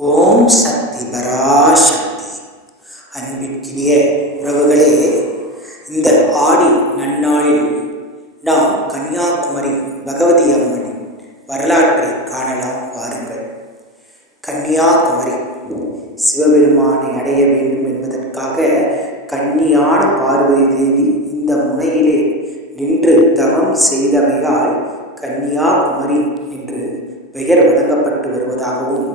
ஓம் சக்தி பராசக்தி. அன்பிற்கினிய உறவுகளே இந்த ஆடி நன்னாளில் நாம் கன்னியாகுமரி பகவதி அம்மனின் வரலாற்றை காணலாம் வாருங்கள். கன்னியாகுமரி சிவபெருமானை அடைய வேண்டும் என்பதற்காக கன்னியான பார்வதி தேவி இந்த முனையிலே நின்று தவம் செய்தமையால் கன்னியாகுமரி என்று பெயர் வழங்கப்பட்டு வருவதாகவும்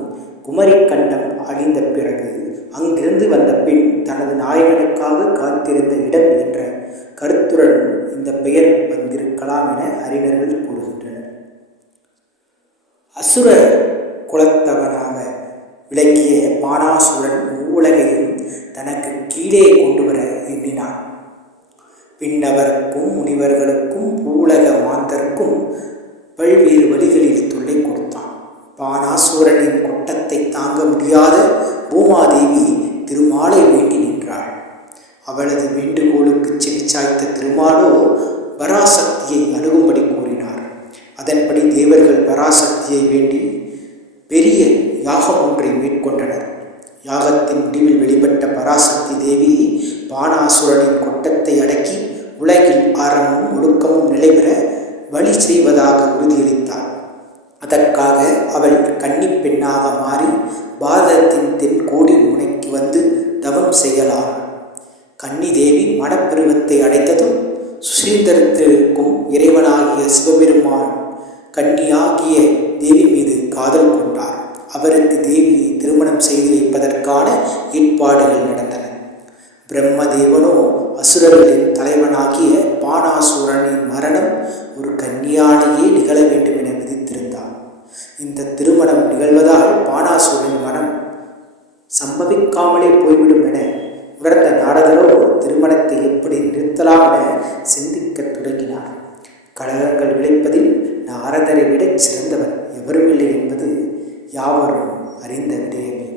குமரிக்கண்டம் அழிந்த பிறகு அங்கிருந்து வந்த பெண் தனது நாயகனுக்காக காத்திருந்த இடம் என்ற கருத்துடன் இந்த பெயர் வந்திருக்கலாம் என அறிஞர்கள் கூறுகின்றனர். அசுர குலத்தவனாக விளங்கிய பானாசுரன் மூலகையும் தனக்கு கீழே கொண்டு வர எண்ணினான். பின்னவருக்கும் முனிவர்களுக்கும் பூலக மாந்தருக்கும் பல்வேறு வழிகளில் தொல்லை கொடுத்தான். பானாசூரனின் கொட்டத்தை தாங்க முடியாத பூமாதேவி திருமாலை வேண்டி நின்றாள். அவளது வேண்டுகோளுக்கு செவிச்சாய்த்த திருமாலோ பராசக்தியை அணுகும்படி கூறினார். அதன்படி தேவர்கள் பராசக்தியை வேண்டி பெரிய யாகம் ஒன்றை மேற்கொண்டனர். யாகத்தின் முடிவில் வெளிப்பட்ட பராசக்தி தேவி பானாசுரனின் கொட்டத்தை அடக்கி உலகில் அறமும் ஒடுக்கமும் நிலைபெற வழி செய்வதாக உறுதியளித்தார் அதற்காக அவள் கன்னி பெண்ணாக மாறி பாரதத்தின் தென்கோடி முனைக்கு வந்து தவம் செய்யலாம். கன்னி தேவி மனப்பருவத்தை அடைத்ததும் சுசீந்திரத்திற்கும் இறைவனாகிய சிவபெருமான் கன்னியாகிய தேவி மீது காதல் கொண்டார். அவருக்கு தேவியை திருமணம் செய்து வைப்பதற்கான ஏற்பாடுகள் நடந்தன. பிரம்மதேவனோ அசுரர்களின் தலைவனாகிய பானாசு சம்பவிக்காமலே போய்விடும் என உணர்ந்த நாரதரோ திருமணத்தை எப்படி நிறுத்தலாம் என சிந்திக்கத் தொடங்கினார். கழகங்கள் விளைப்பதில் நாரதரை விட சிறந்தவர் எவரும் இல்லை என்பது யாவரும் அறிந்த விடயமே.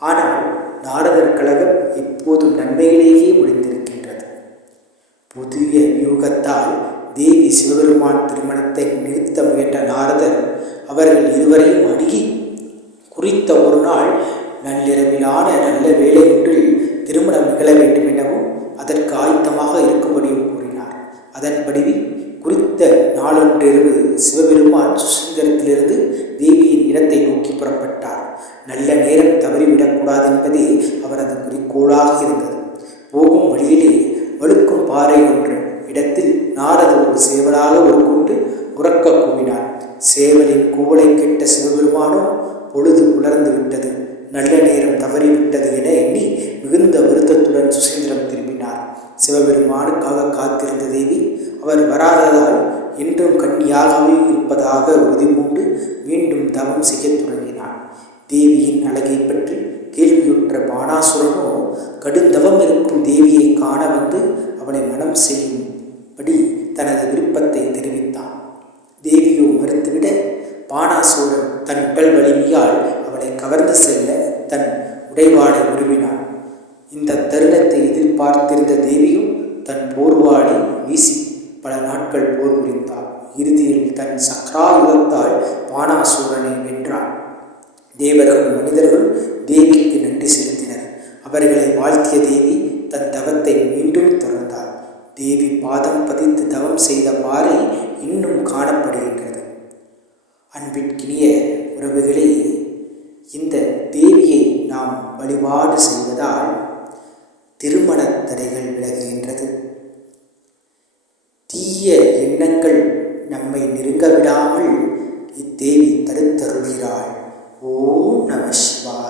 ஆனால் நாரதர் கழகம் எப்போதும் நன்மையிலேயே முடிந்திருக்கின்றது புதிய வியூகத்தால் தேவி சிவபெருமான் திருமணத்தை நிறுத்த முயன்ற நாரதர் அவர்கள் இருவரையும் அணுகி சிவபெருமான் தேவியின் இடத்தை நோக்கி புறப்பட்டார். நல்ல நேரம் தவறிவிடக்கூடாது என்பதே அவரது குறிக்கோளாக இருந்தது. போகும் வழியிலே வழுக்கும் பாறை ஒன்று இடத்தில் நாரத ஒரு சேவலாக உருக்கொண்டு உறக்க கூவினார் சேவலின் கூவலை கெட்ட சிவபெருமானோ பொழுது புலர்ந்து விட்டது. நல்ல நேரம் தவறிவிட்டது என சிவபெருமானுக்காக காத்திருந்த தேவி அவர் வராததால் என்றும் கன்னியாகவே இருப்பதாக உறுதி பூண்டு மீண்டும் தவம் செய்யத் தொடங்கினார் தேவியின் அழகை பற்றி கேள்வியுற்ற பானாசுரனோ கடுந்தவம் இருக்கும் தேவியை காண வந்து அவனை மனம் செய்யும்படி தனது விருப்பத்தை தெரிவித்தான். தேவியோ மறுத்துவிட பானாசூரன் தன் உடல் வலிமையால் அவளை கவர்ந்து செல்ல தன் உடைவாளை உருவினான். பார்த்திருந்த தேவியும் தன் போர்வாளை வீசி பல நாட்கள் போர் புரிந்தாள். இறுதியில் தன் சக்ராயுதத்தால் பானாசூரனை வென்றார் தேவர்களும் மனிதர்களும் தேவிக்கு நன்றி செலுத்தினர். அவர்களை வாழ்த்திய தேவி தன் தவத்தை மீண்டும் தொடர்ந்தார் தேவி பாதம் பதித்து தவம் செய்த பாறை இன்னும் காணப்படுகின்றது. அன்பிற்கினிய உறவுகளே இந்த தேவியை நாம் வழிபாடு செய்வதால் திருமண தடைகள் விலகுகின்றது. தீய எண்ணங்கள் நம்மை நெருங்க விடாமல் இத்தேவி தடுத்தருள்கிறாள். ஓம் நம சிவாய்.